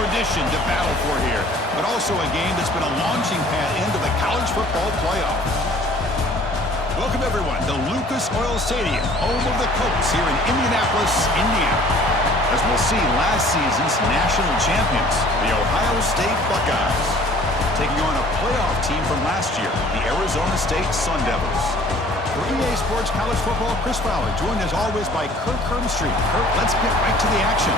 tradition to battle for here, but also a game that's been a launching pad into the college football playoff. Welcome, everyone, to Lucas Oil Stadium, home of the Colts here in Indianapolis, Indiana. As we'll see, last season's national champions, the Ohio State Buckeyes, taking on a playoff team from last year, the Arizona State Sun Devils. For EA Sports College Football, Chris Fowler, joined as always by Kirk Hermstreet. Kirk, let's get right to the action.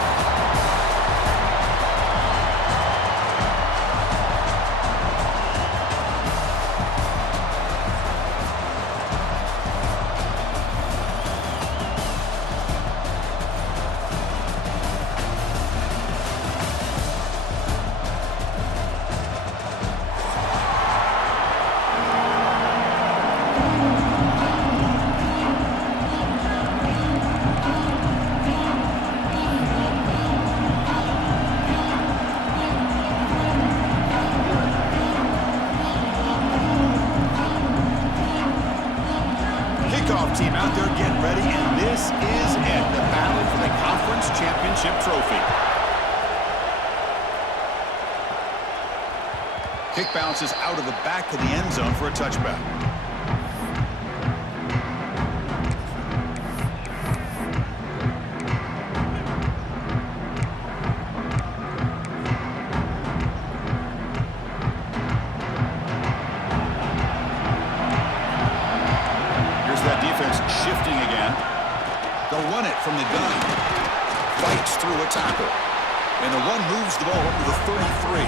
Team out there getting ready, and this is it, the battle for the conference championship trophy. Kick bounces out of the back of the end zone for a touchback. Shifting again. They'll run it from the gun. Fights through a tackle. And the run moves the ball up to the 33.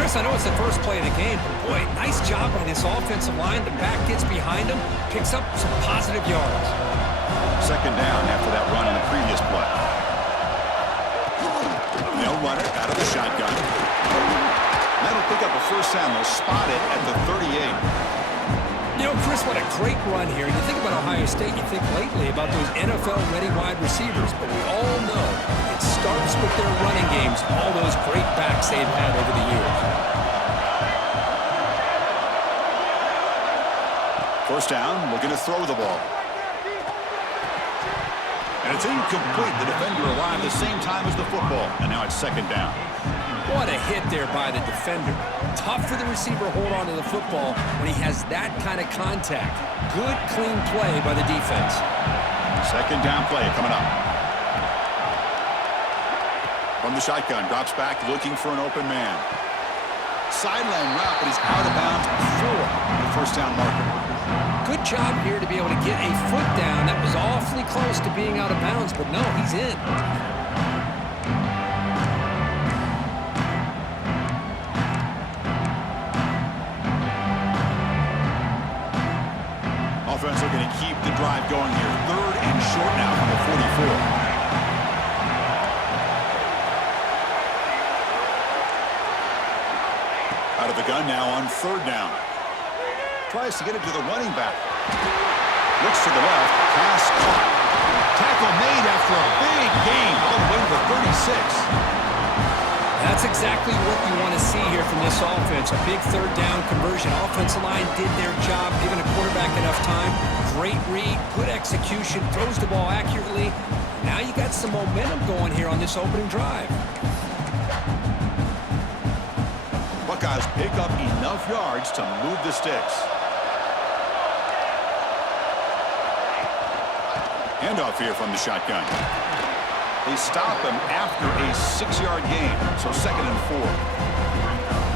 Chris, I know it's the first play of the game, but boy, nice job by this offensive line. The back gets behind him, picks up some positive yards. Second down after that run in the previous play. They'll run it out of the shotgun. That'll pick up a first down. They'll spot it at the 38. You know, Chris, what a great run here. You think about Ohio State, you think lately about those NFL-ready wide receivers, but we all know it starts with their running games, all those great backs they've had over the years. First down, looking to throw the ball. And it's incomplete. The defender arrived at the same time as the football, and now it's second down. What a hit there by the defender. Tough for the receiver to hold on to the football when he has that kind of contact. Good, clean play by the defense. Second down play coming up. From the shotgun, drops back looking for an open man. Sideline route, but he's out of bounds before the first down marker. Good job here to be able to get a foot down. That was awfully close to being out of bounds, but no, he's in. Offense looking to keep the drive going here. Third and short now from the 44. Out of the gun now on third down. Tries to get it to the running back. Looks to the left. Pass caught. Tackle made after a big gain all the way to the 36. That's exactly what you want to see here from this offense. A big third down conversion. Offensive line did their job, giving a quarterback enough time. Great read, good execution, throws the ball accurately. Now you got some momentum going here on this opening drive. Buckeyes pick up enough yards to move the sticks. Handoff here from the shotgun. They stop him after a 6-yard gain, so second and 4.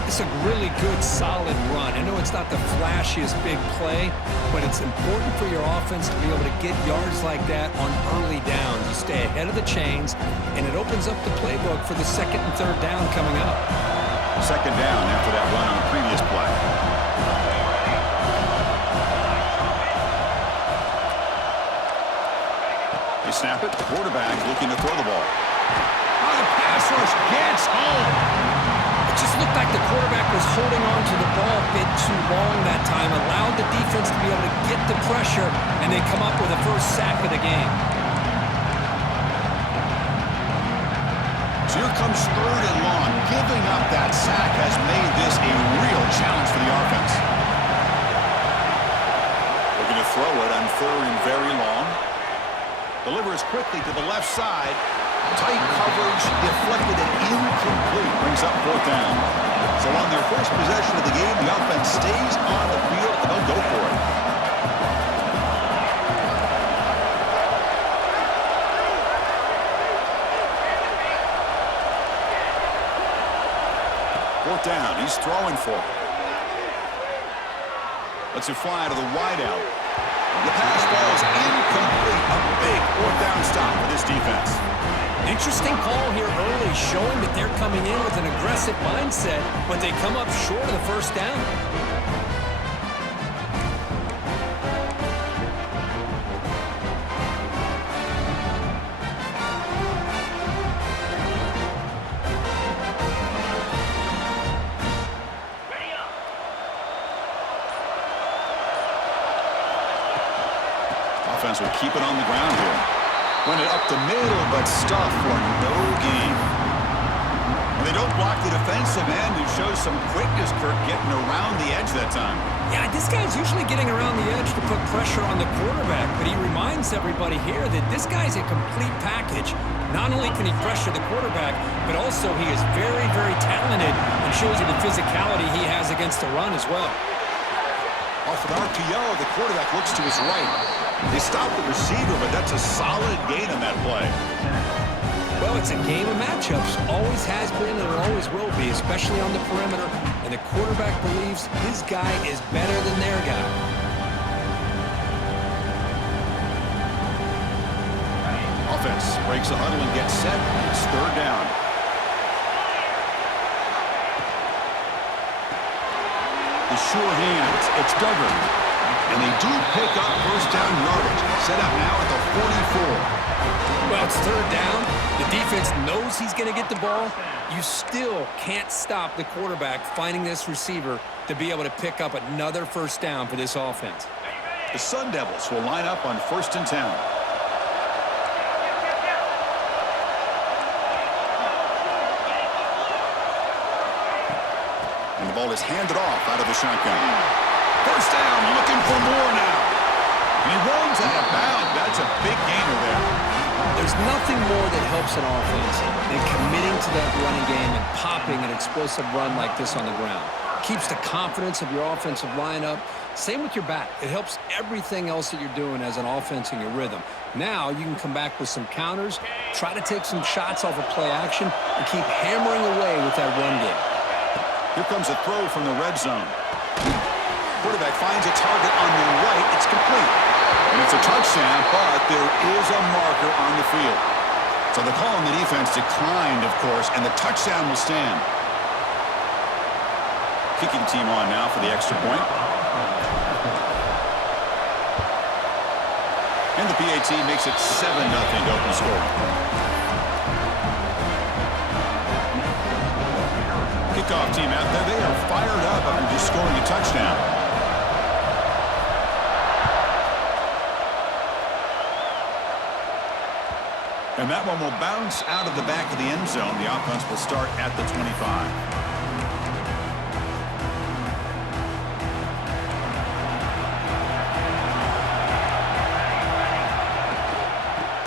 It's a really good, solid run. I know it's not the flashiest big play, but it's important for your offense to be able to get yards like that on early downs. You stay ahead of the chains, and it opens up the playbook for the second and third down coming up. Second down after that run on the previous play. They snap it. Quarterback looking to throw the ball. Oh, the pass rush gets home. It just looked like the quarterback was holding on to the ball a bit too long that time, allowed the defense to be able to get the pressure, and they come up with the first sack of the game. So here comes third and long. Giving up that sack has made this a real challenge for the offense. Looking to throw it on third and very long. Delivers quickly to the left side. Tight coverage, deflected and possession of the game. The offense stays on the field, and they'll go for it. Fourth down. He's throwing for it. Lets it fly to the wideout. The pass ball is incomplete. A big fourth down stop for this defense. Interesting call here early, showing that they're coming in with an aggressive mindset, but they come up short of the first down. Offense will keep it on the ground here. Went it up the middle, but stuff for no gain. And they don't block the defensive end, who shows some quickness, Kirk, getting around the edge that time. Yeah, this guy's usually getting around the edge to put pressure on the quarterback, but he reminds everybody here that this guy's a complete package. Not only can he pressure the quarterback, but also he is very, very talented and shows you the physicality he has against the run as well. Off an RPO, the quarterback looks to his right. They stop the receiver, but that's a solid gain on that play. Well, it's a game of matchups. Always has been and it always will be, especially on the perimeter. And the quarterback believes his guy is better than their guy. Offense breaks the huddle and gets set. It's third down. The sure hands. It's Duggar. And they do pick up first down yardage. Set up now at the 44. Well, it's third down. The defense knows he's going to get the ball. You still can't stop the quarterback finding this receiver to be able to pick up another first down for this offense. The Sun Devils will line up on 1st and 10. And the ball is handed off out of the shotgun. First down, looking for more now. And he runs out of bounds. That's a big gainer there. There's nothing more that helps an offense than committing to that running game and popping an explosive run like this on the ground. Keeps the confidence of your offensive lineup. Same with your back. It helps everything else that you're doing as an offense in your rhythm. Now you can come back with some counters, try to take some shots off of play action, and keep hammering away with that run game. Here comes a throw from the red zone. Quarterback finds a target on the right. It's complete. And it's a touchdown, but there is a marker on the field. So the call on the defense declined, of course, and the touchdown will stand. Kicking team on now for the extra point. And the PAT makes it 7-0 to open scoring. Kickoff team out there. They are fired up after just scoring a touchdown. And that one will bounce out of the back of the end zone. The offense will start at the 25.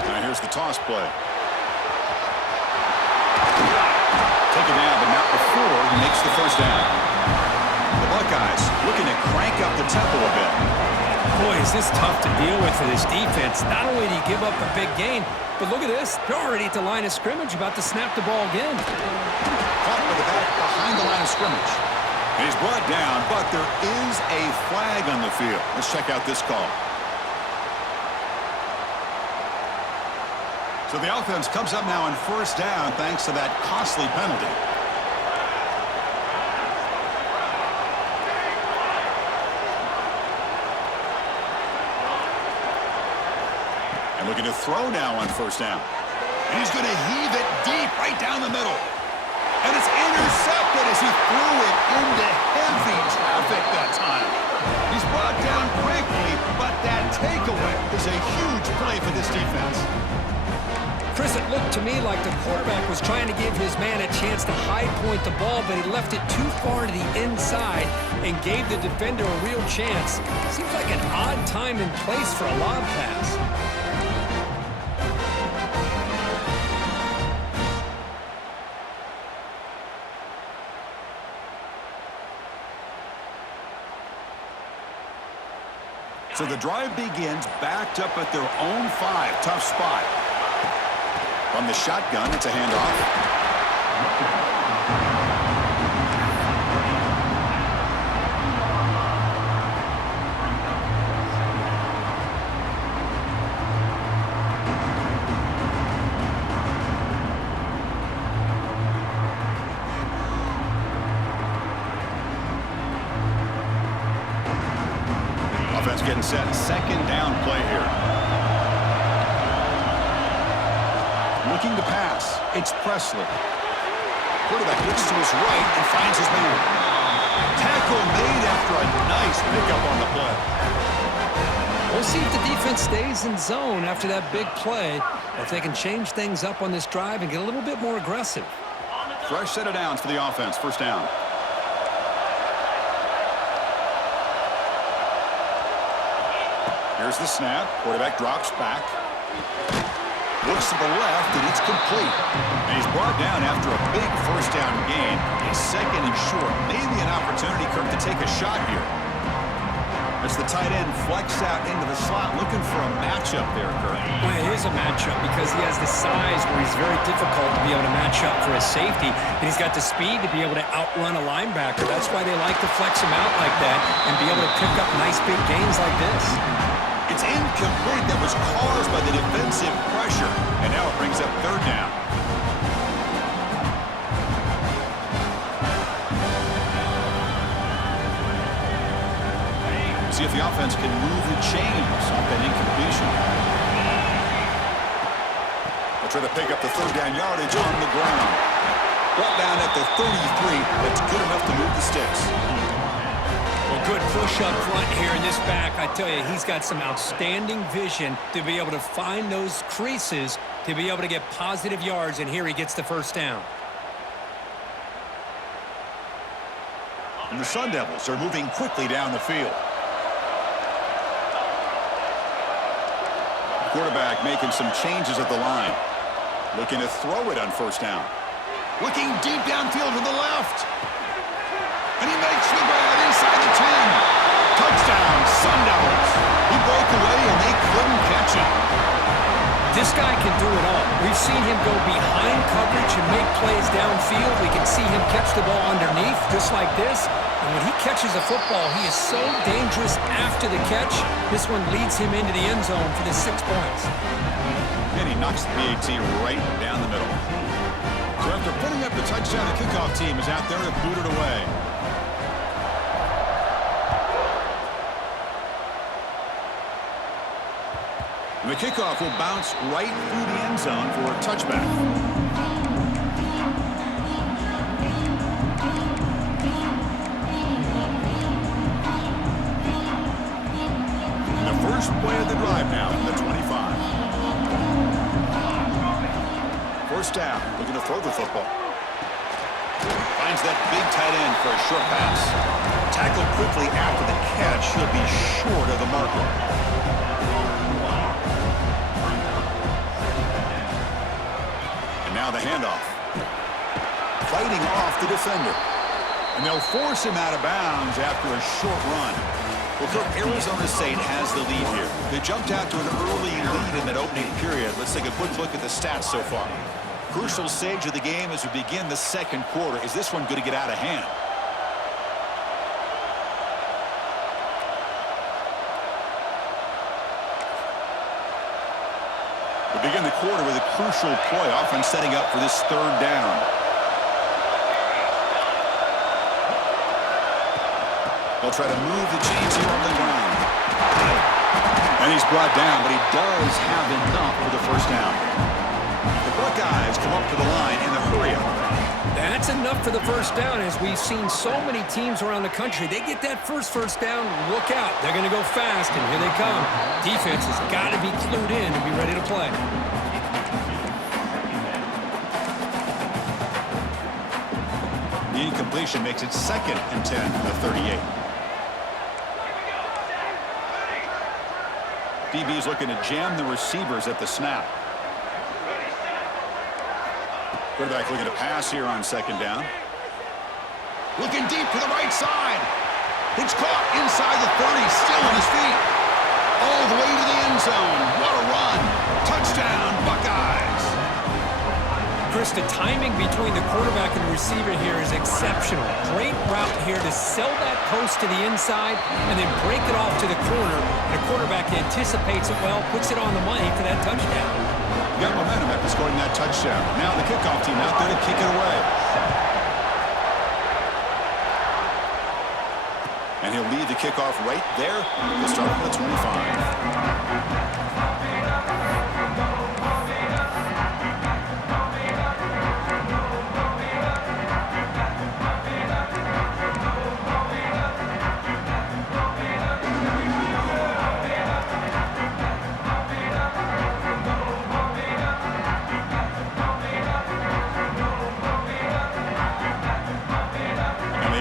Now here's the toss play. Take it down, but not before he makes the first down. The Buckeyes looking to crank up the tempo a bit. Boy, is this tough to deal with for this defense. Not only do you give up a big gain, but look at this. They're already at the line of scrimmage, about to snap the ball again. Caught with the back behind the line of scrimmage. And he's brought down, but there is a flag on the field. Let's check out this call. So the offense comes up now on first down thanks to that costly penalty. And looking to throw now on first down. And he's going to heave it deep right down the middle. And it's intercepted as he threw it into heavy traffic that time. He's brought down quickly, but that takeaway is a huge play for this defense. Chris, it looked to me like the quarterback was trying to give his man a chance to high point the ball, but he left it too far to the inside and gave the defender a real chance. Seems like an odd time and place for a lob pass. So the drive begins backed up at their own 5. Tough spot. From the shotgun, it's a handoff. Offense getting set. Second down play here. Looking to pass. It's Presley. Quarterback looks to his right and finds his man. Tackle made after a nice pickup on the play. We'll see if the defense stays in zone after that big play, or if they can change things up on this drive and get a little bit more aggressive. Fresh set of downs for the offense. First down. Here's the snap. Quarterback drops back. Looks to the left, and it's complete. And he's brought down after a big first down gain. It's second and short. Maybe an opportunity, Kirk, to take a shot here. As the tight end flex out into the slot, looking for a matchup there, Kirk. Well, it is a matchup because he has the size where he's very difficult to be able to match up for his safety, and he's got the speed to be able to outrun a linebacker. That's why they like to flex him out like that and be able to pick up nice big gains like this. It's incomplete. That was caused by the defensive pressure. And now it brings up third down. See if the offense can move the chains off that incompletion. They'll try to pick up the third down yardage on the ground. Brought down at the 33. That's good enough to move the sticks. Well, good push up front here in this back. I tell you, he's got some outstanding vision to be able to find those creases to be able to get positive yards, and here he gets the first down. And the Sun Devils are moving quickly down the field. The quarterback making some changes at the line. Looking to throw it on first down. Looking deep downfield to the left. And he makes the grab inside the 10. Touchdown, Sun Devils. He broke away and they couldn't catch him. This guy can do it all. We've seen him go behind coverage and make plays downfield. We can see him catch the ball underneath just like this. And when he catches a football, he is so dangerous after the catch. This one leads him into the end zone for the 6 points. And he knocks the PAT right down the middle. So after putting up the touchdown, the kickoff team is out there to boot it away. And the kickoff will bounce right through the end zone for a touchback. And the first play of the drive now from the 25. First down, looking to throw the football. Finds that big tight end for a short pass. Tackled quickly after the catch. He'll be short of the marker. Now the handoff. Fighting off the defender. And they'll force him out of bounds after a short run. Well, Kirk, Arizona State has the lead here. They jumped out to an early lead in that opening period. Let's take a quick look at the stats so far. Crucial stage of the game as we begin the second quarter. Is this one going to get out of hand? We begin the quarter with a crucial play, often setting up for this third down. They'll try to move the chains here on the ground. And he's brought down, but he does have enough for the first down. The Buckeyes come up to the line in the hurry-up. That's enough for the first down. As we've seen so many teams around the country, they get that first down, look out. They're going to go fast, and here they come. Defense has got to be clued in and be ready to play. The incompletion makes it 2nd and 10 from the 38. DB's looking to jam the receivers at the snap. Quarterback looking to pass here on 2nd down. Looking deep to the right side. It's caught inside the 30, still on his feet. All the way to the end zone. What a run. Touchdown, Buckeyes. Chris, the timing between the quarterback and the receiver here is exceptional. Great route here to sell that post to the inside and then break it off to the corner. And the quarterback anticipates it well, puts it on the money for that touchdown. Got momentum after scoring that touchdown. Now the kickoff team out there to kick it away. And he'll lead the kickoff right there. He'll start from the 25.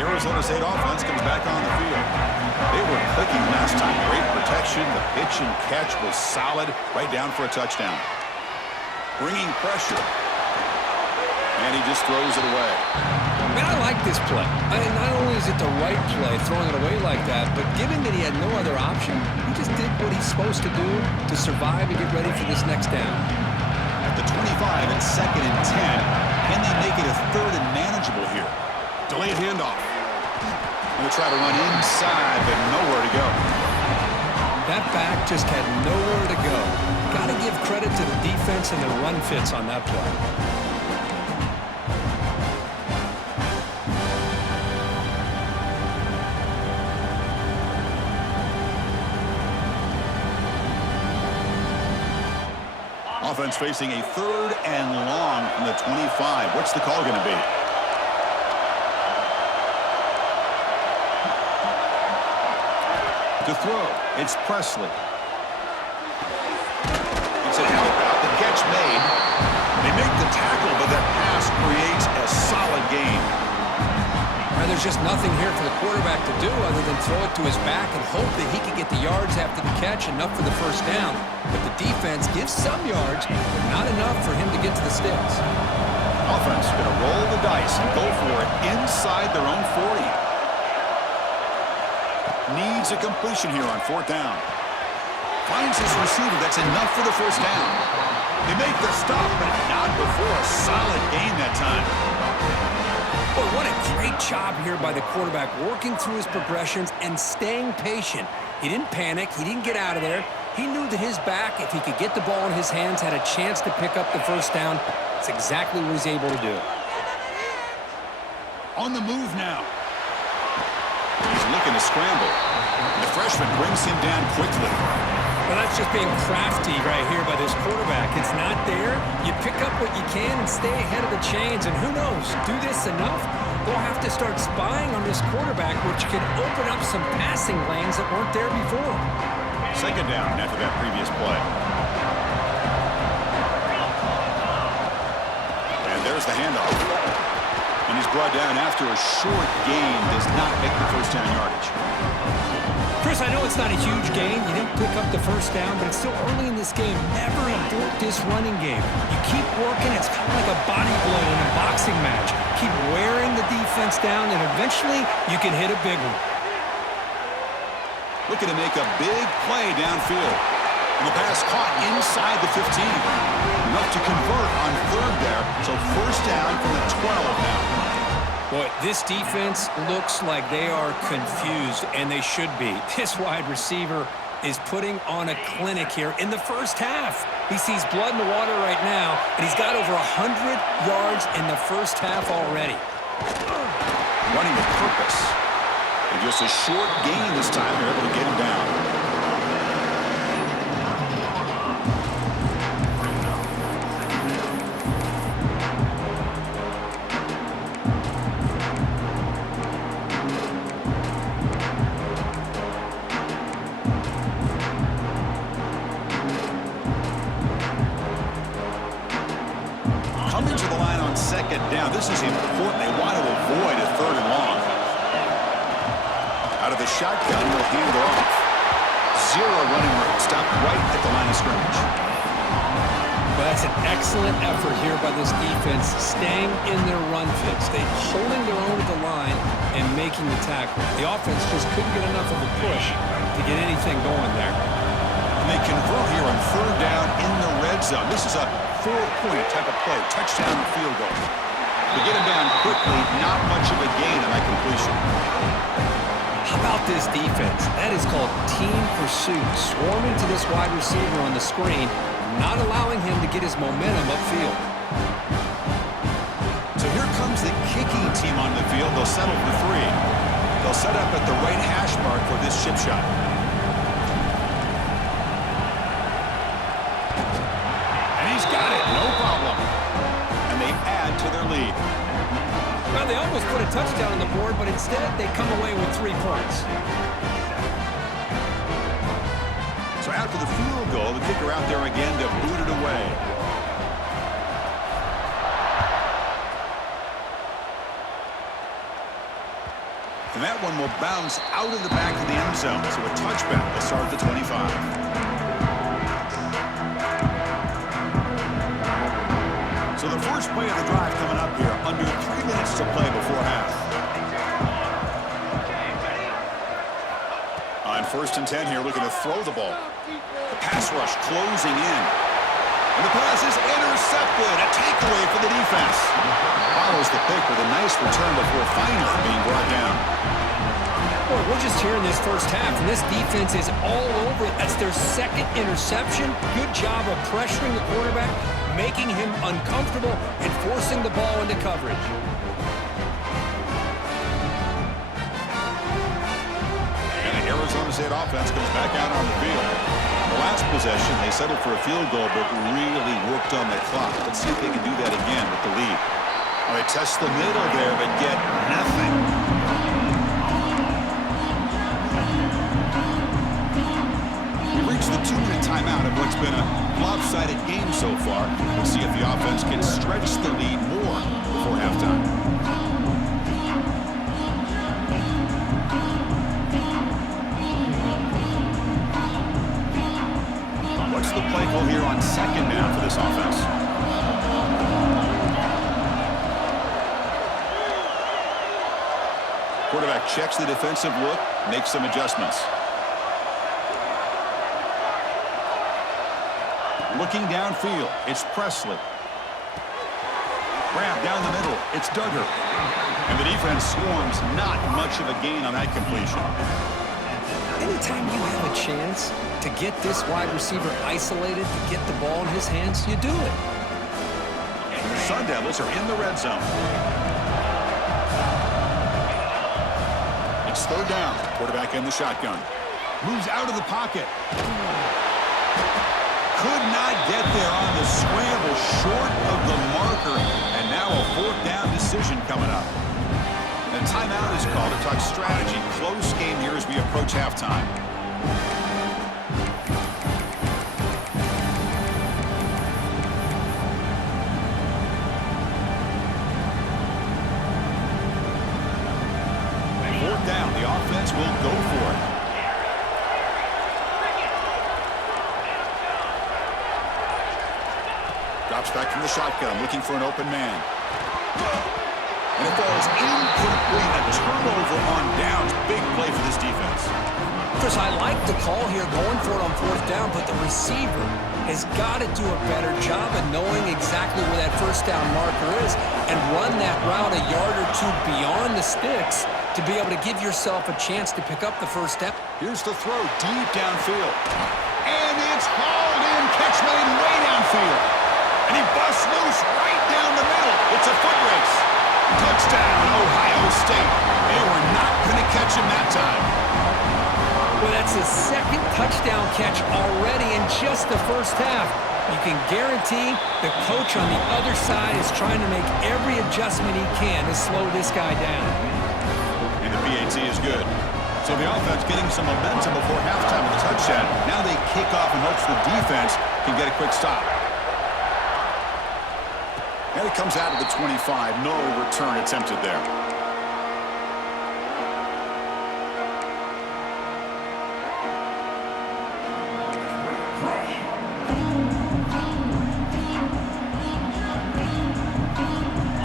Arizona State offense comes back on the field. They were clicking last time. Great protection. The pitch and catch was solid. Right down for a touchdown. Bringing pressure. And he just throws it away. Man, I like this play. I mean, not only is it the right play, throwing it away like that, but given that he had no other option, he just did what he's supposed to do to survive and get ready for this next down. At the 25, it's 2nd and 10. Can they make it a 3rd and manageable here? Delayed handoff. Going to try to run inside, but nowhere to go. That back just had nowhere to go. Got to give credit to the defense and the run fits on that play. Offense facing a 3rd and long from the 25. What's the call going to be? To throw, it's Presley. It's a help out. The catch made. They make the tackle, but that pass creates a solid gain. There's just nothing here for the quarterback to do other than throw it to his back and hope that he can get the yards after the catch, enough for the first down. But the defense gives some yards, but not enough for him to get to the sticks. Offense going to roll the dice and go for it inside their own 40. Needs a completion here on 4th down. Finds his receiver. That's enough for the first down. They make the stop, but not before a solid gain that time. Boy, what a great job here by the quarterback, working through his progressions and staying patient. He didn't panic. He didn't get out of there. He knew that his back, if he could get the ball in his hands, had a chance to pick up the first down. That's exactly what he's able to do. On the move now. He's looking to scramble. The freshman brings him down quickly. Well, that's just being crafty right here by this quarterback. It's not there. You pick up what you can and stay ahead of the chains. And who knows, do this enough, they'll have to start spying on this quarterback, which could open up some passing lanes that weren't there before. 2nd down after that previous play. And there's the handoff. And he's brought down after a short gain. Does not make the first down yardage. Chris, I know it's not a huge gain. You didn't pick up the first down, but it's still early in this game. Never abort this running game. You keep working. It's kind of like a body blow in a boxing match. Keep wearing the defense down, and eventually you can hit a big one. Looking to make a big play downfield. And the pass caught inside the 15. Enough to convert on 3rd there. So first down from the 12 now. Boy, this defense looks like they are confused, and they should be. This wide receiver is putting on a clinic here in the first half. He sees blood in the water right now, and he's got over 100 yards in the first half already. Running with purpose. And just a short gain this time. They're able to get him down. Coming to the line on 2nd down. This is important. They want to avoid a 3rd and long. Out of the shotgun, he'll hand off. 0 running room. Stopped right at the line of scrimmage. Well, that's an excellent effort here by this defense, staying in their run fits. They holding their own at the line and making the tackle. The offense just couldn't get enough of a push to get anything going there. they convert here on third down in the red zone. This is a 4-point type of play. Touchdown or field goal. To get him down quickly, not much of a gain on that completion. How about this defense? That is called team pursuit. Swarming to this wide receiver on the screen, not allowing him to get his momentum upfield. So here comes the kicking team on the field. They'll settle for 3. They'll set up at the right hash mark for this chip shot. And he's got it, no problem. And they add to their lead. Well, they almost put a touchdown on the board, but instead they come away with 3 points. So after the field goal, the kicker out there again to boot it away. And that one will bounce out of the back of the end zone. So a touchback will start at the 25. So the first play of the drive coming up here, under 3 minutes to play before half. On 1st and 10 here, looking to throw the ball. The pass rush closing in. And the pass is intercepted. A takeaway for the defense. Follows the pick with a nice return before finally being brought down. Boy, we're just here in this first half, and this defense is all over it. That's their 2nd interception. Good job of pressuring the quarterback, making him uncomfortable, and forcing the ball into coverage. And the Arizona State offense comes back out on the field. The last possession, they settled for a field goal, but really worked on the clock. Let's see if they can do that again with the lead. Well, they test the middle there, but get nothing. The 2-minute timeout of what's been a lopsided game so far. We'll see if the offense can stretch the lead more before halftime. What's the play call here on 2nd down for this offense? Quarterback checks the defensive look, makes some adjustments. Looking downfield, it's Presley. Grab down the middle, it's Duggar. And the defense swarms, not much of a gain on that completion. Anytime you have a chance to get this wide receiver isolated, to get the ball in his hands, you do it. The Sun Devils are in the red zone. It's 3rd down. Quarterback in the shotgun. Moves out of the pocket. Could not get there on the scramble, short of the marker, and now a 4th down decision coming up. And timeout is called to talk strategy. Close game here as we approach halftime. Fourth down, the offense will go for it. Drops back from the shotgun, looking for an open man. And it falls incomplete. A turnover on downs. Big play for this defense. Chris, I like the call here, going for it on 4th down, but the receiver has got to do a better job of knowing exactly where that 1st down marker is and run that route a yard or 2 beyond the sticks to be able to give yourself a chance to pick up the 1st down. Here's the throw deep downfield. And it's hauled in. Catch made way downfield. And he busts loose right down the middle. It's a foot race. Touchdown, Ohio State. They were not going to catch him that time. Well, that's his 2nd touchdown catch already in just the first half. You can guarantee the coach on the other side is trying to make every adjustment he can to slow this guy down. And the PAT is good. So the offense getting some momentum before halftime with a touchdown. Now they kick off in hopes the defense can get a quick stop. And it comes out of the 25. No return attempted there.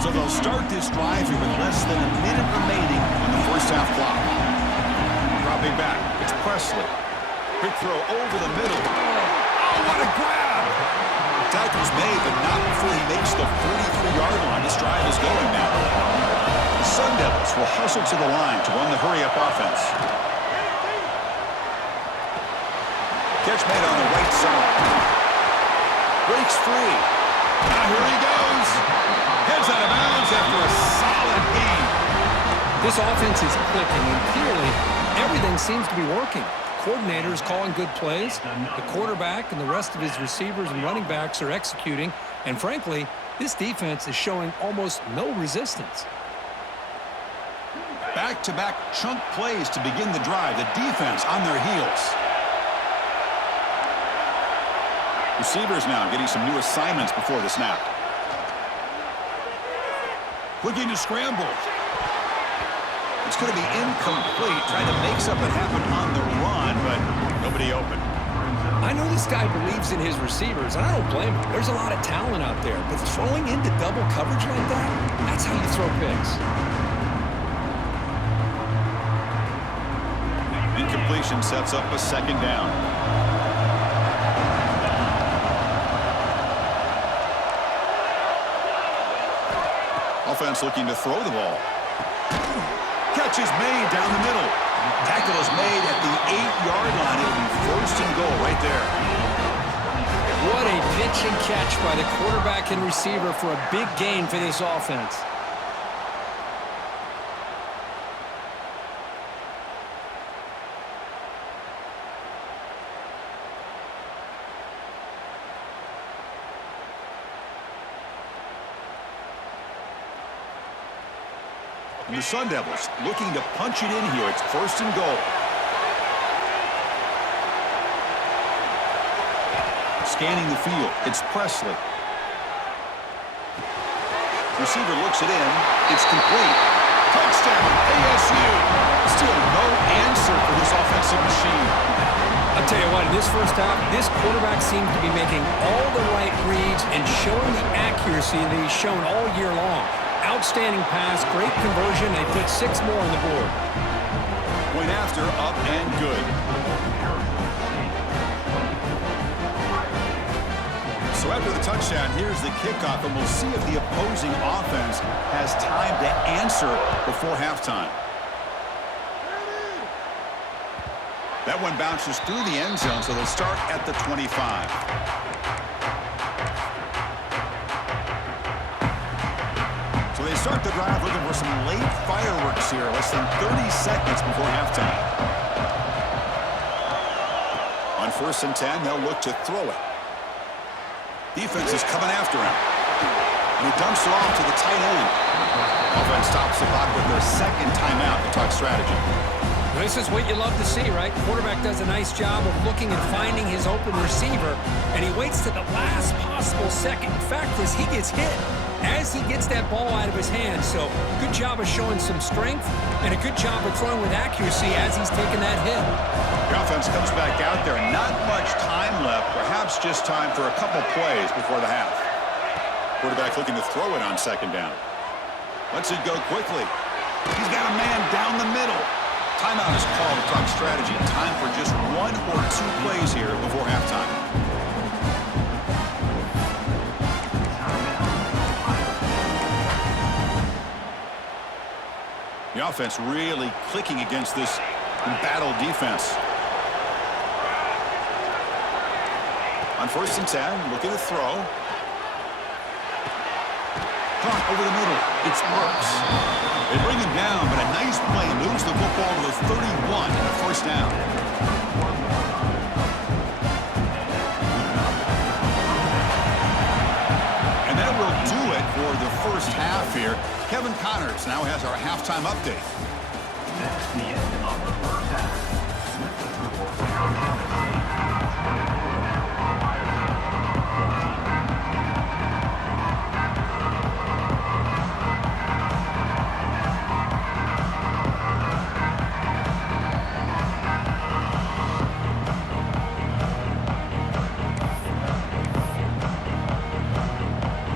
So they'll start this drive here with less than a minute remaining on the first half clock. Dropping back, it's Presley. Quick throw over the middle. what a grab! Tackle's made, but not before he makes the 43-yard line. This drive is going now. The Sun Devils will hustle to the line to run the hurry-up offense. Catch made on the right side. Breaks free. Now here he goes. Heads out of bounds after a solid game. This offense is clicking, and clearly everything seems to be working. Coordinator is calling good plays. The quarterback and the rest of his receivers and running backs are executing. And frankly, this defense is showing almost no resistance. Back-to-back chunk plays to begin the drive. The defense on their heels. Receivers now getting some new assignments before the snap. Looking to scramble. It's going to be incomplete, trying to make something happen on the run, but nobody open. I know this guy believes in his receivers, and I don't blame him. There's a lot of talent out there, but throwing into double coverage like that, that's how you throw picks. Incompletion sets up a second down. Offense looking to throw the ball. Catch is made down the middle. Tackle is made at the 8-yard line. It'll be first and goal right there. What a pitch and catch by the quarterback and receiver for a big gain for this offense. And the Sun Devils looking to punch it in here. It's first and goal. Scanning the field. It's Presley. Receiver looks it in. It's complete. Touchdown, ASU. Still no answer for this offensive machine. I'll tell you what, in this first half, this quarterback seems to be making all the right reads and showing the accuracy that he's shown all year long. Outstanding pass, great conversion. They put 6 more on the board. Point after, up and good. So after the touchdown, here's the kickoff, and we'll see if the opposing offense has time to answer before halftime. That one bounces through the end zone, so they'll start at the 25. They start the drive looking for some late fireworks here, less than 30 seconds before halftime. On 1st and 10, they'll look to throw it. Defense is coming after him. And he dumps it off to the tight end. Offense stops the clock with their second timeout to talk strategy. This is what you love to see, right? Quarterback does a nice job of looking and finding his open receiver, and he waits to the last possible second. In fact, as he gets hit, as he gets that ball out of his hand. So good job of showing some strength and a good job of throwing with accuracy as he's taking that hit. The offense comes back out there. Not much time left. Perhaps just time for a couple plays before the half. Quarterback looking to throw it on second down. Lets it go quickly. He's got a man down the middle. Timeout is called to talk strategy. Time for just 1 or 2 plays here before halftime. The offense really clicking against this embattled defense. On 1st and 10, looking to throw. Caught over the middle. It's Brooks. They bring him down, but a nice play moves the football to the 31 and a first down. And that will do it for the first half here. Kevin Connors now has our halftime update. That's the end of the first half.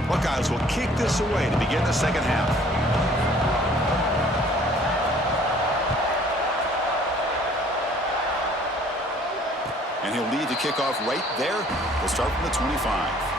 Buckeyes will kick this away to begin the second half. And he'll lead the kickoff right there. We'll start from the 25.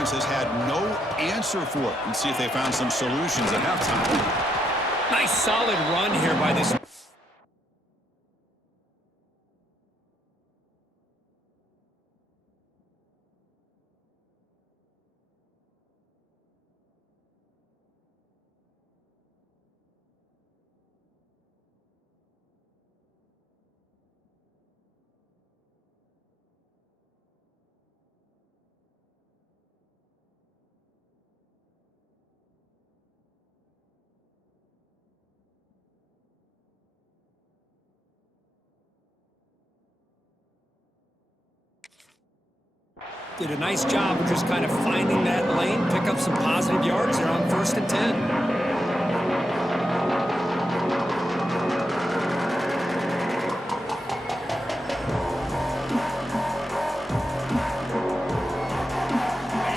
Has had no answer for it. Let's see if they found some solutions at halftime. Nice solid run here by this. Did a nice job of just kind of finding that lane, pick up some positive yards there on 1st and 10.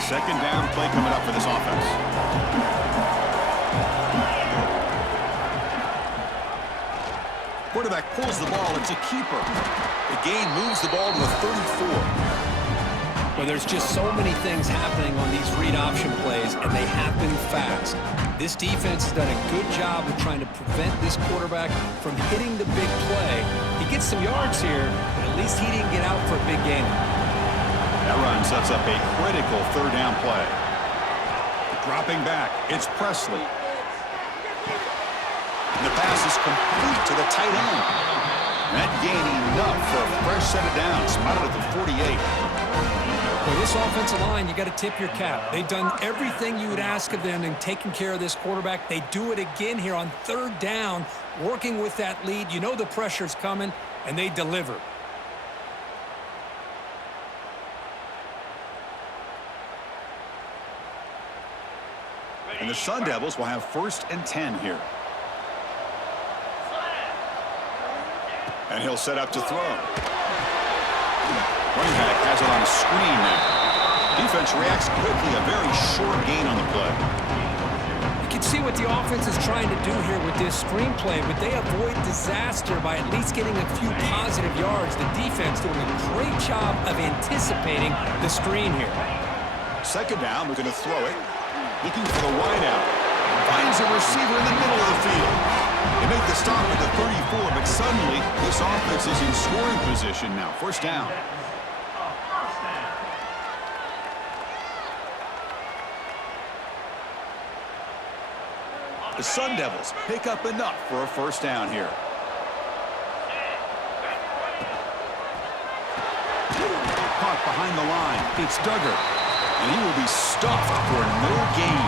Second down play coming up for this offense. Quarterback pulls the ball. It's a keeper. The gain moves the ball to the 34. Well, there's just so many things happening on these read option plays, and they happen fast. This defense has done a good job of trying to prevent this quarterback from hitting the big play. He gets some yards here, but at least he didn't get out for a big gain. That run sets up a critical third down play. Dropping back, it's Presley. And the pass is complete to the tight end. And that gain enough for a fresh set of downs, spotted at the 48. For this offensive line, you got to tip your cap. They've done everything you would ask of them in taking care of this quarterback. They do it again here on 3rd down, working with that lead. You know the pressure's coming, and they deliver. And the Sun Devils will have 1st and 10 here. And he'll set up to throw. Running back has it on a screen now. Defense reacts quickly. A very short gain on the play. You can see what the offense is trying to do here with this screenplay, but they avoid disaster by at least getting a few positive yards. The defense doing a great job of anticipating the screen here. Second down, we're going to throw it. Looking for the wideout. Finds a receiver in the middle of the field. They make the stop at the 34, but suddenly this offense is in scoring position now. 1st down. The Sun Devils pick up enough for a 1st down here. Caught behind the line. It's Duggar. And he will be stuffed for no gain.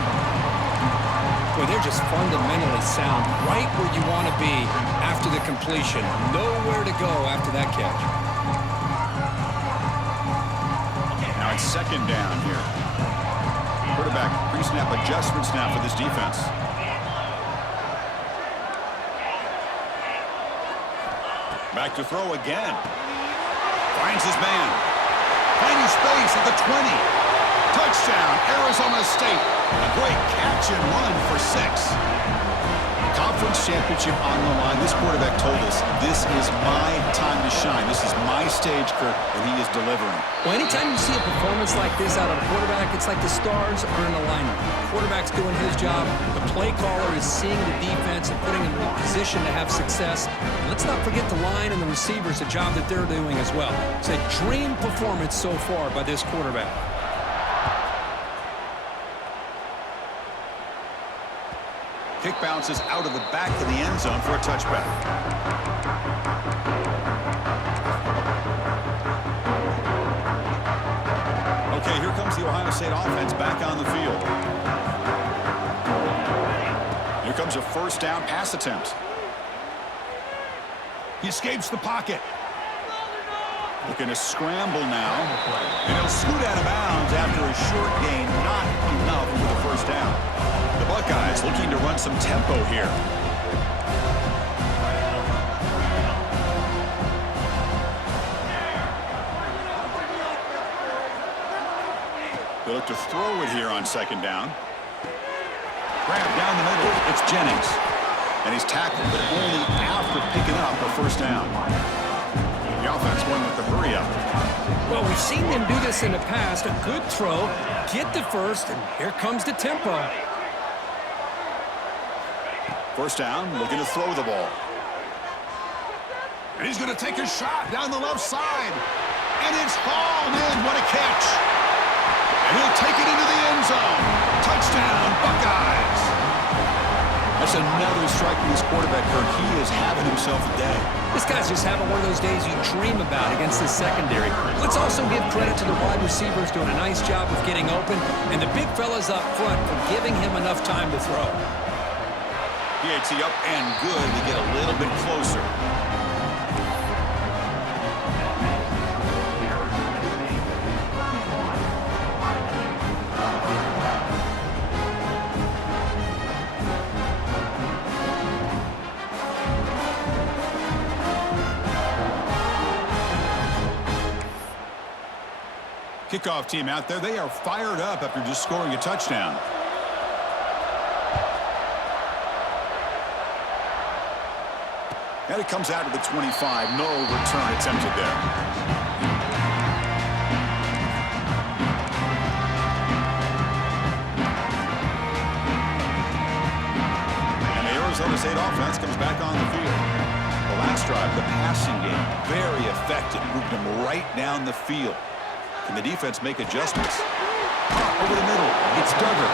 Boy, they're just fundamentally sound. Right where you want to be after the completion. Nowhere to go after that catch. Now it's 2nd down here. Quarterback pre-snap adjustments now for this defense. Back to throw again. Finds his man. Finding space at the 20. Touchdown, Arizona State. A great catch and run for 6. Conference championship on the line. This quarterback told us, this is my time to shine. This is my stage, Kirk, and he is delivering. Well, anytime you see a performance like this out of a quarterback, it's like the stars are in alignment. The quarterback's doing his job. The play caller is seeing the defense and putting him in a position to have success. And let's not forget the line and the receivers, the job that they're doing as well. It's a dream performance so far by this quarterback. Kick bounces out of the back of the end zone for a touchback. Okay, here comes the Ohio State offense back on the field. Here comes a 1st down pass attempt. He escapes the pocket. Looking to scramble now. And he'll scoot out of bounds after a short gain. Not enough for the first down. The Buckeyes looking to run some tempo here. They look to throw it here on second down. Grab down the middle. It's Jennings. And he's tackled, but only after picking up a first down. The offense going with the hurry up. Well, we've seen them do this in the past. A good throw, get the first, and here comes the tempo. First down, looking to throw the ball. And he's going to take a shot down the left side. And it's hauled in. What a catch. And he'll take it into the end zone. Touchdown, Buckeyes. That's another strike from this quarterback, Kirk. He is having himself a day. This guy's just having one of those days you dream about against the secondary. Let's also give credit to the wide receivers doing a nice job of getting open, and the big fellas up front for giving him enough time to throw. PAT up and good to get a little bit closer. Kickoff team out there, they are fired up after just scoring a touchdown. And it comes out to the 25. No return attempted there. And the Arizona State offense comes back on the field. The last drive, the passing game, very effective. Moved them right down the field. Can the defense make adjustments? Over the middle, it's Duggar.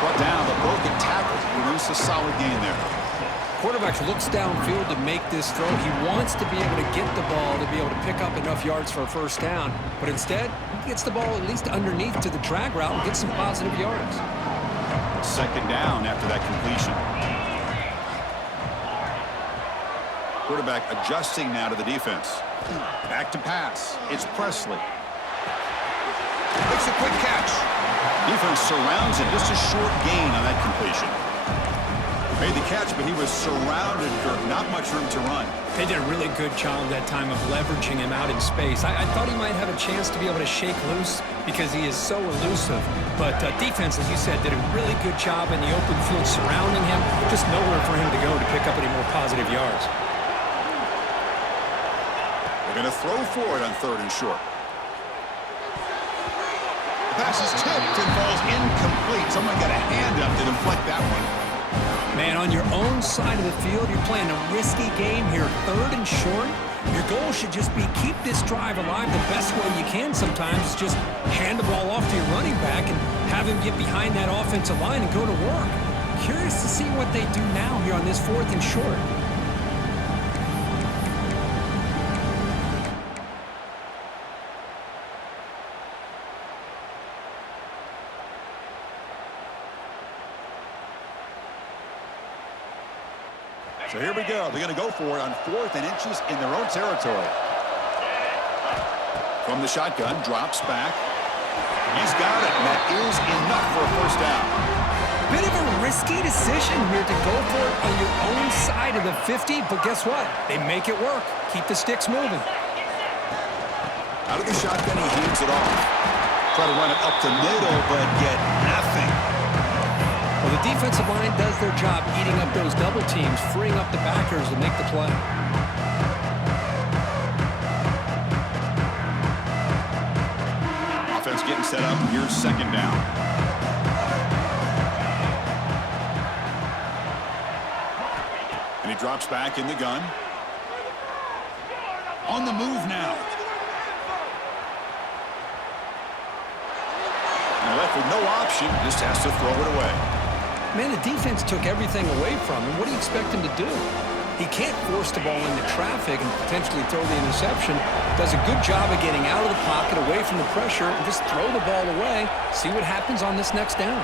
Brought down, the broken tackle produce a solid gain there. Quarterback looks downfield to make this throw. He wants to be able to get the ball to be able to pick up enough yards for a first down. But instead, he gets the ball at least underneath to the drag route and gets some positive yards. Second down after that completion. Quarterback adjusting now to the defense. Back to pass. It's Presley. Makes a quick catch. Defense surrounds him. Just a short gain on that completion. Made the catch, but he was surrounded for not much room to run. They did a really good job that time of leveraging him out in space. I thought he might have a chance to be able to shake loose because he is so elusive. But defense, as you said, did a really good job in the open field surrounding him. Just nowhere for him to go to pick up any more positive yards. They're going to throw for it on third and short. The pass is tipped and falls incomplete. Someone got a hand up to deflect that one. Man, on your own side of the field, you're playing a risky game here. Third and short. Your goal should just be keep this drive alive the best way you can sometimes. Just hand the ball off to your running back and have him get behind that offensive line and go to work. Curious to see what they do now here on this fourth and short. So here we go. They're going to go for it on 4th and inches in their own territory. From the shotgun, drops back. He's got it, and that is enough for a first down. Bit of a risky decision here to go for it on your own side of the 50, but guess what? They make it work. Keep the sticks moving. Out of the shotgun, he hands it off. Try to run it up the middle, but get nothing. Well, the defensive line does their job eating up those double teams, freeing up the backers to make the play. Offense getting set up. Here's second down. And he drops back in the gun. On the move now. And left with no option, just has to throw it away. Man, the defense took everything away from him. What do you expect him to do? He can't force the ball into traffic and potentially throw the interception. Does a good job of getting out of the pocket, away from the pressure, and just throw the ball away. See what happens on this next down.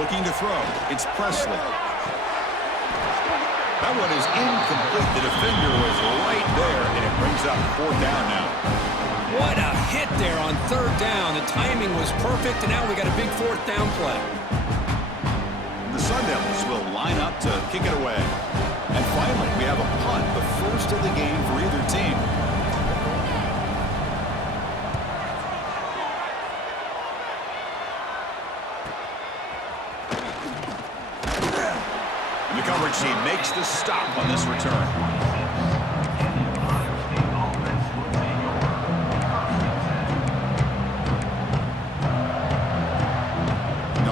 Looking to throw. It's Presley. That one is incomplete. The up 4th down now. What a hit there on 3rd down. The timing was perfect, and now we got a big 4th down play. The Sun Devils will line up to kick it away. And finally, we have a punt, the first of the game for either team. And the coverage team makes the stop on this return.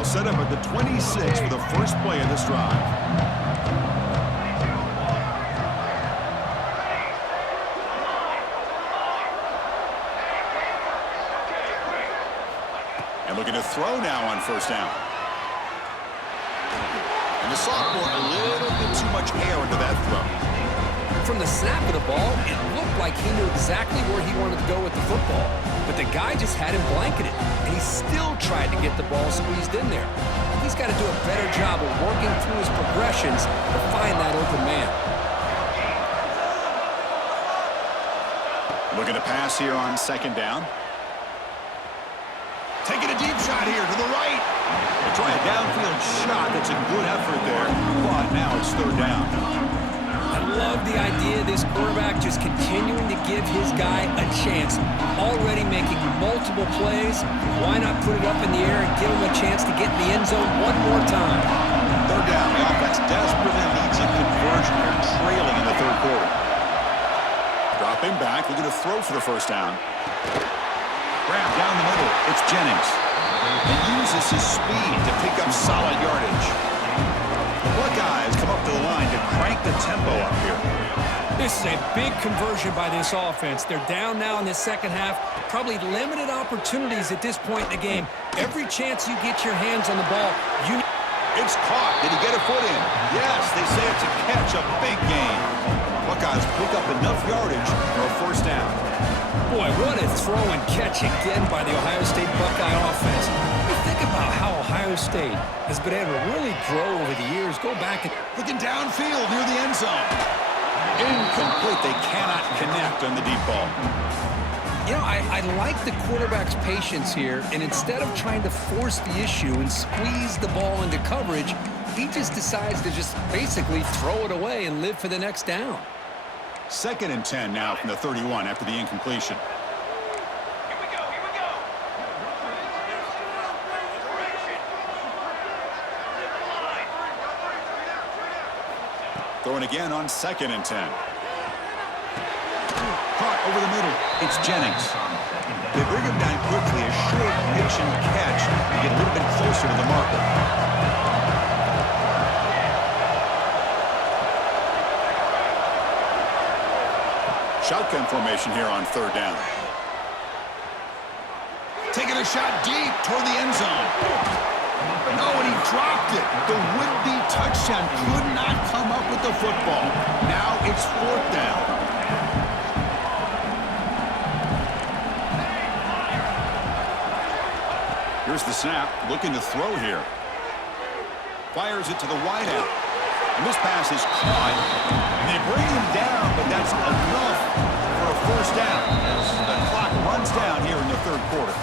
Set up at the 26 for the first play of this drive. And looking to throw now on 1st down. And the sophomore a little bit too much air into that throw. From the snap of the ball, it looked like he knew exactly where he wanted to go with the football. But the guy just had him blanketed, and he still tried to get the ball squeezed in there. He's got to do a better job of working through his progressions to find that open man. Looking to pass here on 2nd down. Taking a deep shot here to the right. They try a downfield shot. That's a good effort there, but now it's 3rd down. I love the idea of this quarterback just continuing to give his guy a chance. Already making multiple plays. Why not put it up in the air and give him a chance to get in the end zone one more time? 3rd down. The offense desperately needs a conversion. They're trailing in the 3rd quarter. Dropping back. Looking to throw for the 1st down. Grab down the middle. It's Jennings. And uses his speed to pick up solid yardage. The Buckeyes come up to the line to crank the tempo up here. This is a big conversion by this offense. They're down now in the 2nd half. Probably limited opportunities at this point in the game. Every chance you get your hands on the ball, you... It's caught. Did he get a foot in? Yes, they say it's a catch, a big gain. Buckeyes pick up enough yardage for a 1st down. Boy, what a throw and catch again by the Ohio State Buckeye offense. You think about how Ohio State has been able to really grow over the years. Go back and... Looking downfield near the end zone. Incomplete. They cannot connect on the deep ball. You know, I like the quarterback's patience here, and instead of trying to force the issue and squeeze the ball into coverage, he just decides to just basically throw it away and live for the next down. 2nd and 10 now from the 31 after the incompletion. Here we go. Throwing again on 2nd and 10. Caught over the middle. It's Jennings. They bring him down quickly. A short pitch and catch to get a little bit closer to the marker. Shotgun formation here on 3rd down. Taking a shot deep toward the end zone. No, and he dropped it. The would-be touchdown could not come up with the football. Now it's 4th down. Here's the snap, looking to throw here. Fires it to the wideout. And this pass is caught. And they bring him down, but that's enough for a 1st down as the clock runs down here in the 3rd quarter.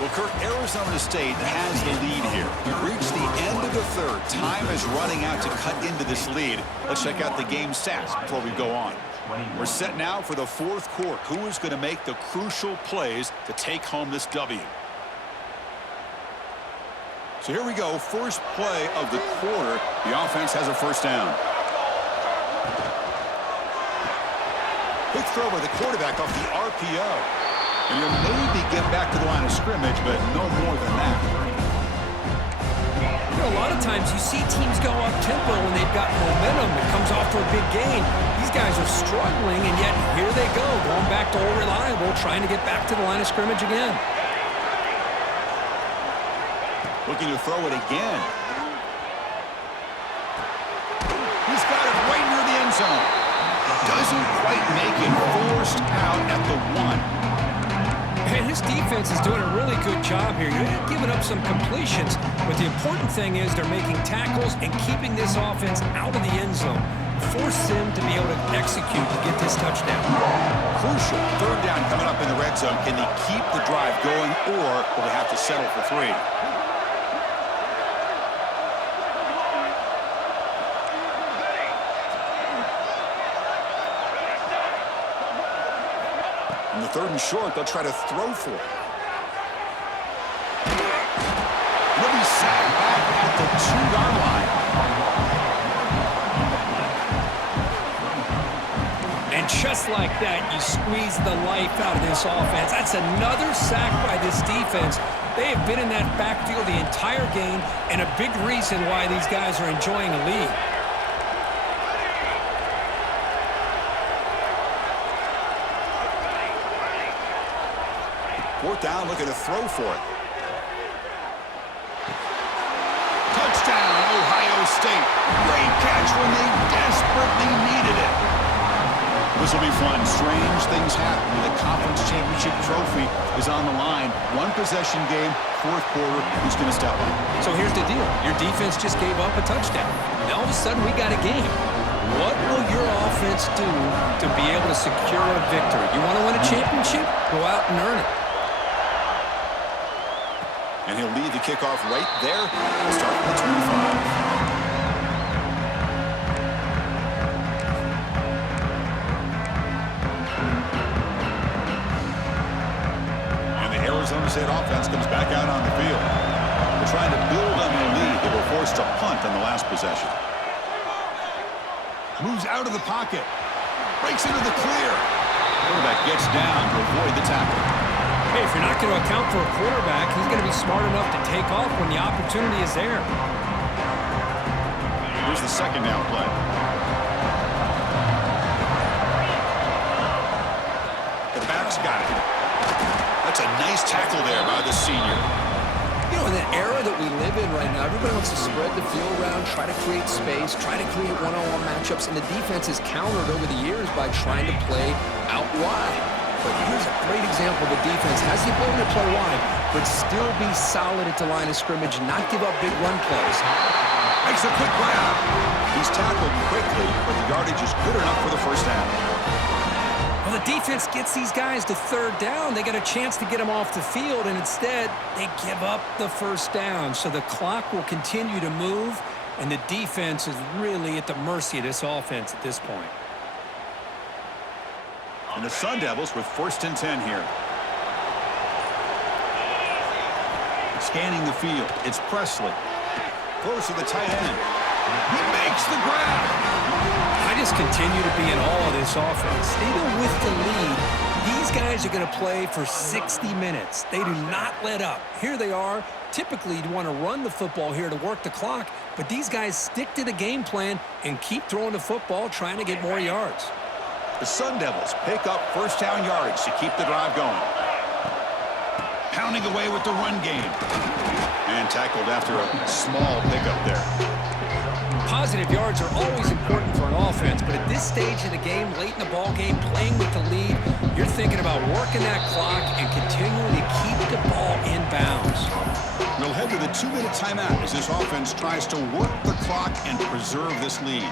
Well, Kirk, Arizona State has the lead here. We've reached the end of the 3rd. Time is running out to cut into this lead. Let's check out the game stats before we go on. We're set now for the 4th quarter. Who is going to make the crucial plays to take home this W? So here we go, first play of the quarter. The offense has a 1st down. Quick throw by the quarterback off the RPO. And he'll maybe get back to the line of scrimmage, but no more than that. You know, a lot of times you see teams go up-tempo when they've got momentum. It comes off to a big gain. These guys are struggling, and yet here they go, going back to old reliable, trying to get back to the line of scrimmage again. Looking to throw it again. He's got it right near the end zone. Doesn't quite make it, forced out at the 1. And his defense is doing a really good job here. You're giving up some completions, but the important thing is they're making tackles and keeping this offense out of the end zone. Force them to be able to execute to get this touchdown. Crucial. Third down coming up in the red zone. Can they keep the drive going, or will they have to settle for 3? On the 3rd and short, they'll try to throw for it. He'll be sacked back at the 2-yard line. And just like that, you squeeze the life out of this offense. That's another sack by this defense. They have been in that backfield the entire game, and a big reason why these guys are enjoying a lead. Fourth down, looking to throw for it. Touchdown, Ohio State. Great catch when they desperately needed it. This will be fun. Strange things happen when the conference championship trophy is on the line. One possession game, 4th quarter. Who's going to step up? So here's the deal. Your defense just gave up a touchdown. Now all of a sudden we got a game. What will your offense do to be able to secure a victory? You want to win a championship? Go out and earn it. And he'll lead the kickoff right there. We'll start from the 25. Arizona State offense comes back out on the field. They're trying to build on their lead. They were forced to punt on the last possession. Moves out of the pocket. Breaks into the clear. Quarterback gets down to avoid the tackle. Hey, if you're not going to account for a quarterback, he's going to be smart enough to take off when the opportunity is there. Here's the 2nd down play. The back's got it. That's a nice tackle there by the senior. You know, in the era that we live in right now, everybody wants to spread the field around, try to create space, try to create one-on-one matchups, and the defense is countered over the years by trying to play out wide. But here's a great example. The defense has the ability to play wide, but still be solid at the line of scrimmage, not give up big run plays. Makes a quick grab. He's tackled quickly, but the yardage is good enough for the first down. Well, the defense gets these guys to 3rd down. They got a chance to get them off the field, and instead they give up the first down. So the clock will continue to move, and the defense is really at the mercy of this offense at this point. And the Sun Devils with 1st and 10 here. Scanning the field. It's Presley. Close to the tight end. He makes the grab. I just continue to be in awe of this offense. Even with the lead, these guys are going to play for 60 minutes. They do not let up. Here they are. Typically, you'd want to run the football here to work the clock, but these guys stick to the game plan and keep throwing the football, trying to get more yards. The Sun Devils pick up first down yardage to keep the drive going. Pounding away with the run game. And tackled after a small pickup there. Positive yards are always important for an offense, but at this stage of the game, late in the ball game, playing with the lead, you're thinking about working that clock and continuing to keep the ball in bounds. We'll head to the 2-minute timeout as this offense tries to work the clock and preserve this lead.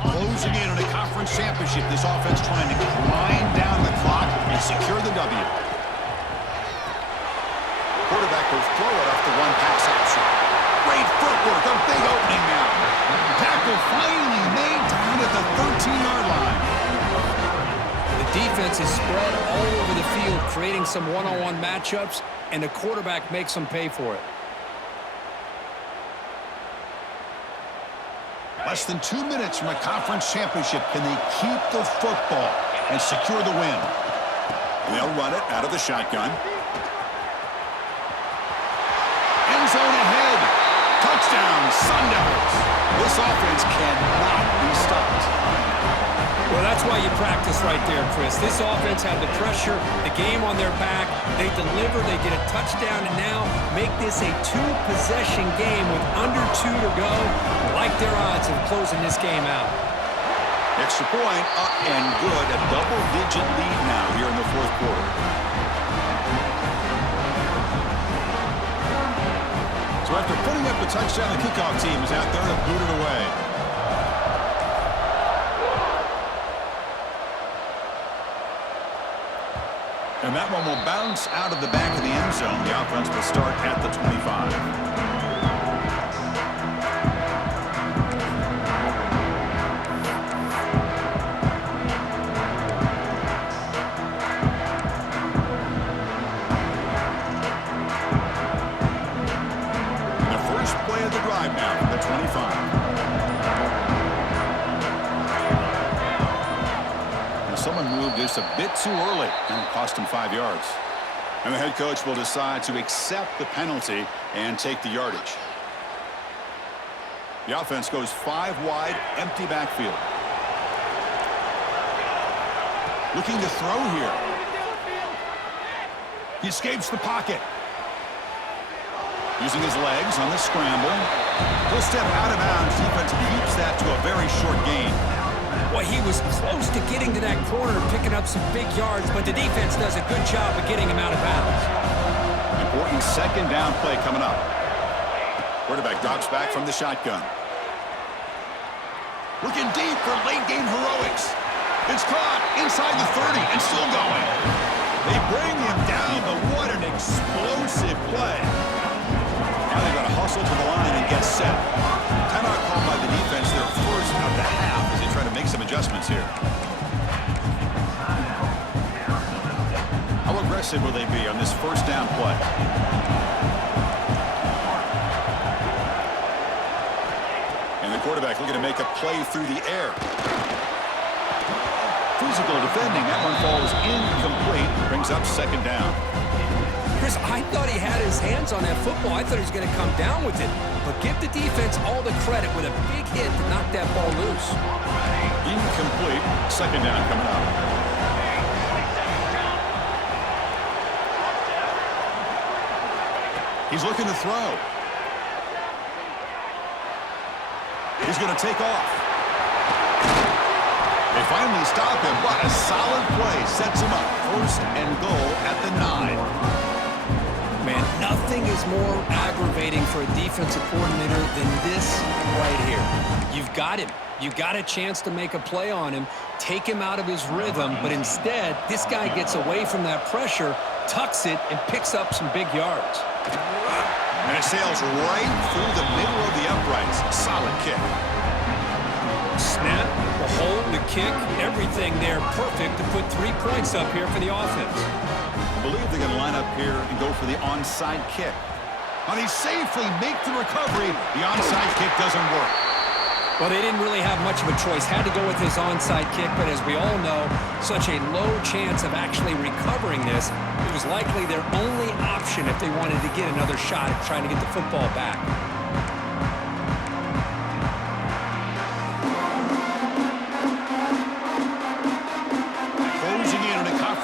Closing in on a conference championship, this offense trying to grind down the clock and secure the W. Quarterback will throw it off the one-pass option. Great footwork, a big opening now. Tackle finally made down at the 13-yard line. The defense is spread all over the field, creating some one-on-one matchups, and the quarterback makes them pay for it. Less than 2 minutes from a conference championship. Can they keep the football and secure the win? They'll run it out of the shotgun. End zone ahead. Touchdown, Sun Devils. This offense cannot be stopped. Well, that's why you practice right there, Chris. This offense had the pressure, the game on their back. They deliver, they get a touchdown, and now make this a 2-possession game with under 2 to go. Like their odds of closing this game out. Extra point up and good. A double-digit lead now here in the 4th quarter. So after putting up the touchdown, the kickoff team is out there to boot it away. And that one will bounce out of the back of the end zone. The offense will start at the 25. Now from the 25. And someone moved just a bit too early, and it cost him 5 yards. And the head coach will decide to accept the penalty and take the yardage. The offense goes 5 wide, empty backfield. Looking to throw here. He escapes the pocket. Using his legs on the scramble. He'll step out of bounds. Defense keeps that to a very short gain. Well, he was close to getting to that corner, picking up some big yards, but the defense does a good job of getting him out of bounds. Important second down play coming up. Quarterback drops back from the shotgun. Looking deep for late game heroics. It's caught inside the 30 and still going. They bring him down, but what an explosive play. Now they've got to hustle to the line and get set. Timeout called by the defense, their first of the half, as they try to make some adjustments here. How aggressive will they be on this first down play? And the quarterback looking to make a play through the air. Physical defending, that one falls incomplete, brings up second down. Chris, I thought he had his hands on that football. I thought he was going to come down with it. But give the defense all the credit with a big hit to knock that ball loose. Incomplete. Second down coming up. He's looking to throw. He's going to take off. They finally stop him. What a solid play. Sets him up. First and goal at the 9. Man, nothing is more aggravating for a defensive coordinator than this right here. You've got him. You've got a chance to make a play on him, take him out of his rhythm, but instead, this guy gets away from that pressure, tucks it, and picks up some big yards. And it sails right through the middle of the uprights. Solid kick. Snap, the hold, the kick, everything there perfect to put 3 points up here for the offense. I believe they're going to line up here and go for the onside kick. And he safely makes the recovery. The onside kick doesn't work. Well, they didn't really have much of a choice. Had to go with his onside kick, but as we all know, such a low chance of actually recovering this. It was likely their only option if they wanted to get another shot at trying to get the football back.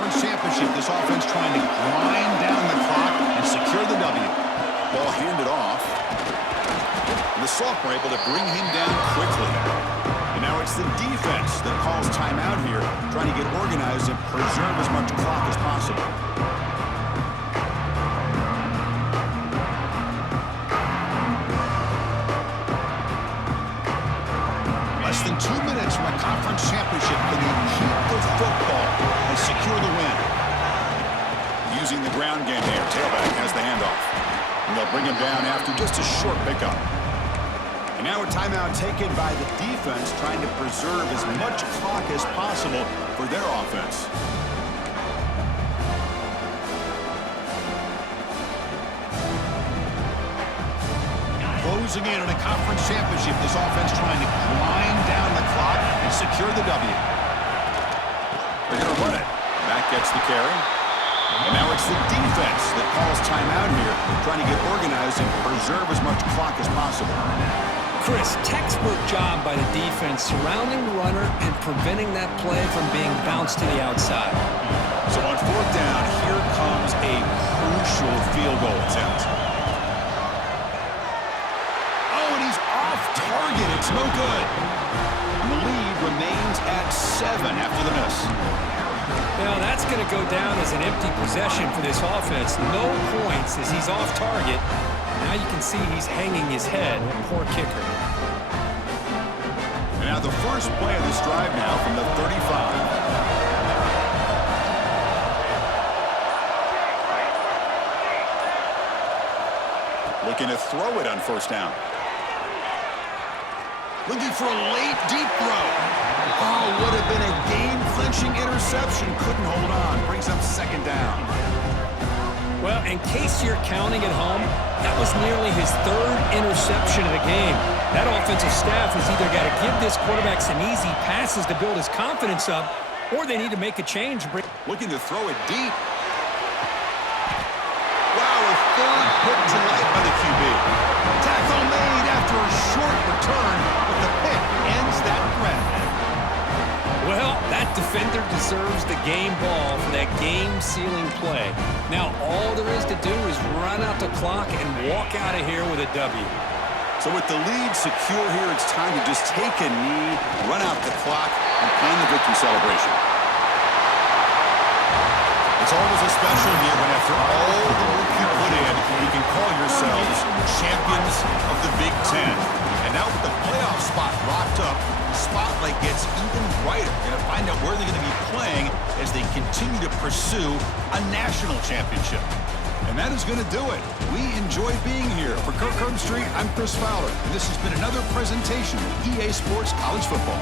Championship, this offense trying to grind down the clock and secure the W. Ball handed off. And the sophomore able to bring him down quickly. And now it's the defense that calls timeout here, trying to get organized and preserve as much clock as possible. Less than 2 minutes from a conference championship. Can they keep the football and secure the win? Using the ground game here. Tailback has the handoff. And they'll bring him down after just a short pickup. And now a timeout taken by the defense, trying to preserve as much clock as possible for their offense. Closing in on a conference championship, this offense trying to grind down the clock and secure the W. They're going to run it. Back gets the carry. And now it's the defense that calls timeout here, trying to get organized and preserve as much clock as possible. Chris, textbook job by the defense surrounding the runner and preventing that play from being bounced to the outside. So on fourth down, here comes a crucial field goal attempt. Oh, and he's off target. It's no good. And the lead remains at 7 after the miss. Now that's going to go down as an empty possession for this offense. No points as he's off target. Now you can see he's hanging his head. Poor kicker. And now the first play of this drive now from the 35. Looking to throw it on first down. Looking for a late, deep throw. Oh, would have been a game-clinching interception. Couldn't hold on. Brings up second down. Well, in case you're counting at home, that was nearly his third interception of the game. That offensive staff has either got to give this quarterback some easy passes to build his confidence up, or they need to make a change. Looking to throw it deep. Wow, a third put to light by the QB. Tackle made after a short return, but the pick ends that threat. Well, that defender deserves the game ball for that game-sealing play. Now, all there is to do is run out the clock and walk out of here with a W. So with the lead secure here, it's time to just take a knee, run out the clock, and plan the victory celebration. It's always a special here when after all the work you put in, you can call yourselves champions of the Big Ten. And now with the playoff spot locked up, the spotlight gets even brighter. We're going to find out where they're going to be playing as they continue to pursue a national championship. And that is going to do it. We enjoy being here. For Kirk Herbstreit, I'm Chris Fowler, and this has been another presentation of EA Sports College Football.